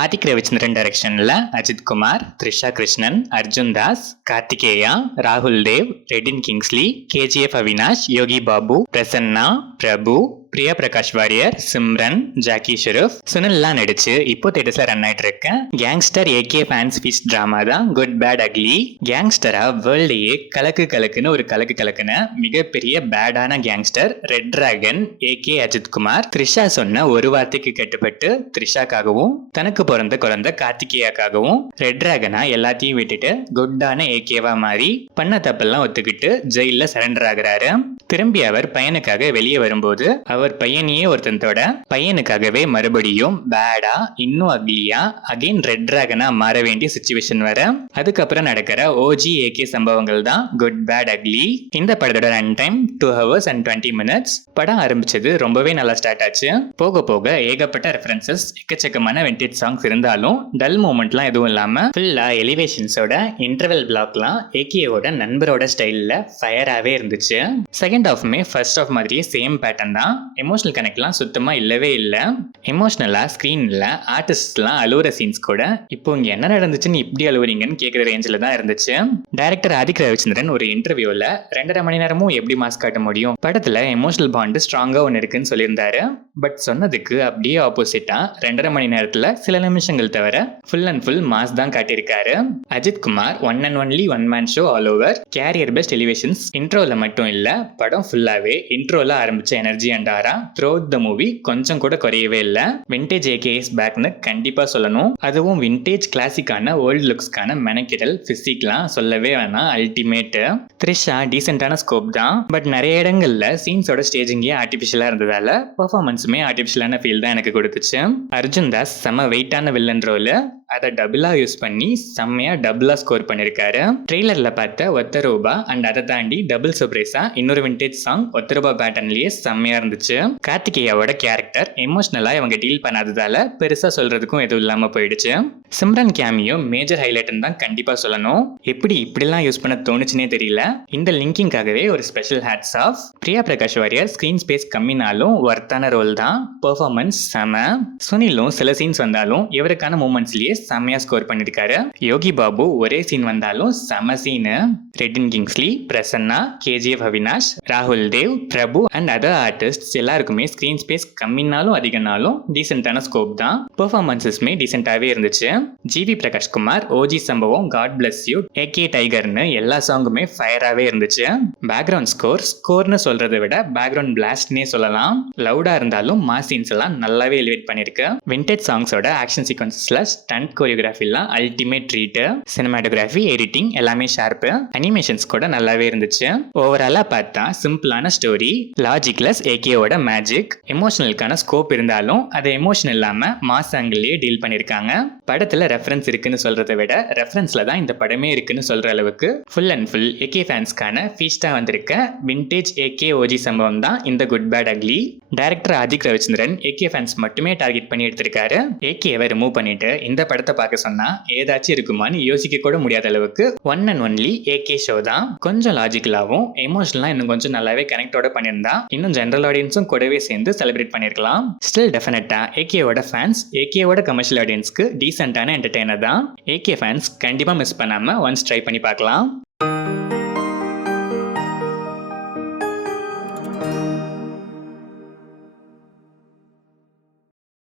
ஆதிக் ரவிச்சந்திரன் டைரக்ஷன்ல அஜித் குமார், த்ரிஷா கிருஷ்ணன், அர்ஜுன் தாஸ், கார்த்திகேயா, ராகுல் தேவ், ரெடின் கிங்ஸ்லி, கேஜிஎஃப் அவினாஷ், யோகி பாபு, பிரசன்னா, பிரபு, பிரியா பிரகாஷ் வாரியர், சிம்ரன், ஜாக்கி ஷெரூப், சுனில்லாம் நடிச்சு இப்போ தேட்டர்ஸ்ல ரன் ஆயிட்டு இருக்க gangster AK fans feast drama தான் குட் பேட் அக்லி. கேங்ஸ்டரா வேர்ல்டையே கலக்கு கலக்குன்னு ஒரு கலக்கு கலக்குன மிகப்பெரிய பேடான gangster Red Dragon AK Ajith Kumar Trisha சொன்ன ஒரு வார்த்தைக்கு கட்டுப்பட்டு த்ரிஷாக்காகவும் தனக்கு பிறந்த குழந்தை கார்த்திகேயாக்காகவும் ரெட் டிராகனா எல்லாத்தையும் விட்டுட்டு குட்டான ஏகேவா மாறி பண்ண தப்பெல்லாம் ஒத்துக்கிட்டு ஜெயில சரண்டர் ஆகுறாரு. திரும்பி அவர் பையனுக்காக வெளியே வரும்போது அவர் பையனையே ஒருத்தனோட பையனுக்காகவே மறுபடியும் பேடா இன்னும் அக்லியா அகைன் ரெட் டிராகனா மாற வேண்டிய சிச்சுவேஷன் வர அதுக்கப்புறம் நடக்கிற ஓஜி ஏகே சம்பவங்கள் தான் குட் பேட் அக்லி. இந்த படத்தோட run time 2 hours and 20 minutes. படம் ஆரம்பிச்சது ரொம்பவே நல்லா ஸ்டார்ட் ஆச்சு. போக போக ஏகப்பட்ட ரெஃபரன்சஸ் எக்கச்சக்கமான வெண்டேஜ் சாங்ஸ் இருந்தாலும் டல் மூமெண்ட்லாம் எதுவும் இல்லாம ஃபுல்லா எலிவேஷன்ஸோட இன்டர்வல் பிளாக்லாம் ஏகேவோட நண்பரோட ஸ்டைல்ல ஃபயராகவே இருந்துச்சு. செகண்ட் ஹாஃப்மே ஃபர்ஸ்ட் ஹாஃப் மாதிரியே சேம் பேட்டர்ன் தான். எமோஷனல் கனெக்ட்லாம் சுத்தமா இல்லவே இல்லை. எமோஷனலா ஸ்கிரீன்ல ஆர்டிஸ்ட்லாம் அழுவுற சீன்ஸ் கூட இப்போ இங்க என்ன நடந்துச்சுன்னு இப்படி அழுவுறீங்கன்னு கேட்குற ரேஞ்சில் தான் இருந்துச்சு. டைரக்டர் ஆதிக் ரவிச்சந்திரன் ஒரு இன்டர்வியூல 2.5 மணி நேரமும் எப்படி மாஸ் காட்ட முடியும், படத்துல எமோஷனல் பாண்டு ஸ்ட்ராங்கா ஒன்று இருக்குன்னு சொல்லியிருந்தாரு. பட் சொன்னதுக்கு அப்படியே ஆப்போசிட்டா 2.5 மணி நேரத்துல சில நிமிஷங்கள் தவிர ஃபுல் அண்ட் ஃபுல் மாஸ் தான் காட்டியிருக்காரு. Ajith Kumar one and only one man show all over. Career best elevations இன்ட்ரோல மட்டும் இல்ல, படம் ஃபுல்லாவே இன்ட்ரோல ஆரம்பிச்ச energy and aura throughout the movie கொஞ்சம் கூட குறையவே இல்லை. விண்டேஜ் ஏகே இஸ் பேக்னு கண்டிப்பா சொல்லணும். அதுவும் விண்டேஜ் கிளாசிக்கான ஓல்டு லுக்ஸ்க்கான மெனக்கிடல் பிசிக்லாம் சொல்லவே வேணாம், அல்டிமேட். த்ரிஷா டீசென்டான ஸ்கோப் தான், பட் நிறைய இடங்கள்ல சீன்ஸோட ஸ்டேஜிங்கே ஆர்டிஃபிஷியலா இருந்ததால பெர்ஃபார்மன்ஸுமே ஆர்டிஃபிஷியலான ஃபீல் தான் எனக்கு கொடுத்துச்சு. அர்ஜுன் தாஸ் செம வெயிட்டான வில்லன் ரோல், அதை டபுளா யூஸ் பண்ணி செம்மையா டபுளா ஸ்கோர் பண்ணிருக்காரு. ட்ரெய்லர்ல பார்த்த ஒத்த ரூபா அண்ட் அதை தாண்டி டபுள் சர்ப்ரைஸா இன்னொரு விண்டேஜ் சாங் ஒத்த ரூபா பேட்டர்ன்லயே செம்மையா இருந்துச்சு. கார்த்திகேயாவோட கேரக்டர் எமோஷனலா இவங்க டீல் பண்ணாததால பெருசா சொல்றதுக்கும் எதுவும் இல்லாம போயிடுச்சு. சிம்ரன் கேமியோ மேஜர் ஹைலைட்னு தான் கண்டிப்பா சொல்லணும். எப்படி இப்படிலாம் யூஸ் பண்ண தோணுச்சுனே தெரியல. இந்த லிங்கிங்காகவே ஒரு special hats off. Priya Prakash Varrier screen space கம்மினாலும் ஒர்த்தான ரோல் தான், பெர்ஃபார்மன்ஸ் செம. சுனிலும் சில சீன்ஸ் வந்தாலும் இவருக்கான மூமெண்ட்ஸ்லயே செம்மையா ஸ்கோர் பண்ணிருக்காரு. யோகி பாபு ஒரே சீன் வந்தாலும் செம சீனு. ரெடின் கிங்ஸ்லி, பிரசன்னா, கேஜிஎஃப் அவினாஷ், ராகுல் தேவ், பிரபு அண்ட் அதர் ஆர்டிஸ்ட் எல்லாருக்குமே ஸ்கிரீன் ஸ்பேஸ் கம்மினாலும் அதிகனாலும் டீசென்டான ஸ்கோப் தான். பெர்ஃபார்மன்ஸஸ்மே டீசென்டாவே இருந்துச்சு. ஜிவி பிரகாஷ் குமார், ஓஜி சம்பவம், காட் பிளஸ் யூ, ஏகே டைகர்னு எல்லா சாங்குமே ஃபயராகவே இருந்துச்சு. பேக்ரவுண்ட் ஸ்கோர்னு சொல்றதை விட பேக்ரவுண்ட் பிளாஸ்ட்னே சொல்லலாம். லவுடா இருந்தாலும் மாஸ் சீன்ஸ் எல்லாம் நல்லாவே எலிவேட் பண்ணிருக்கு. விண்டேஜ் சாங்ஸோட ஆக்ஷன் சீக்வன்சஸ்ல ஸ்டண்ட் கோரியோகிராஃபிலாம் அல்டிமேட் ட்ரீட். சினிமாட்டோகிராஃபி, எடிட்டிங் எல்லாமே ஷார்ப்பு. அனிமேஷன்ஸ் கூட நல்லாவே இருந்துச்சு. ஓவராலா பார்த்தா சிம்பிளான ஸ்டோரி, லாஜிக்லெஸ் ஏகேவோட மேஜிக். எமோஷனலுக்கான ஸ்கோப் இருந்தாலும் அதை எமோஷன் இல்லாம மாஸ் ஆங்கிள்லயே டீல் பண்ணிருக்காங்க. படத்துல ரெஃபரன்ஸ் இருக்குன்னு சொல்றதை விட ரெஃபரன்ஸ்ல தான் இந்த படமே இருக்குன்னு சொல்ற அளவுக்கு ஃபுல் அண்ட் ஃபுல் ஏகே ஃபேன்ஸ்க்கான ஃபீஸ்டா வந்திருக்க விண்டேஜ் ஏகே ஓஜி சம்பவம் தான் இந்த good bad ugly. Director Adhik Ravichandran AK fans மட்டுமே டார்கெட் பண்ணி எடுத்திருக்காரு. ஏகேவை ரிமூவ் பண்ணிட்டு இந்த படத்தை பார்க்க சொன்னா ஏதாச்சும் இருக்குமான்னு யோசிக்க கூட முடியாத அளவுக்கு one and only AK show தான். கொஞ்சம் லாஜிக்கலாவும் எமோஷனலா இன்னும் கொஞ்சம் நல்லாவே கனெக்டோட பண்ணியிருந்தா இன்னும் ஜெனரல் ஆடியன்ஸும் கூடவே சேர்ந்து செலிப்ரேட் பண்ணிருக்கலாம். ஸ்டில் டெஃபினட்டா ஏகேவோட ஃபேன்ஸ் ஏகேவோட கமர்ஷியல் ஆடியன்ஸ்க்கு டீசென்டான என்டர்டெய்னர் தான். ஏகே ஃபேன்ஸ் கண்டிப்பா மிஸ் பண்ணாம ஒன்ஸ் ட்ரை பண்ணி பார்க்கலாம்.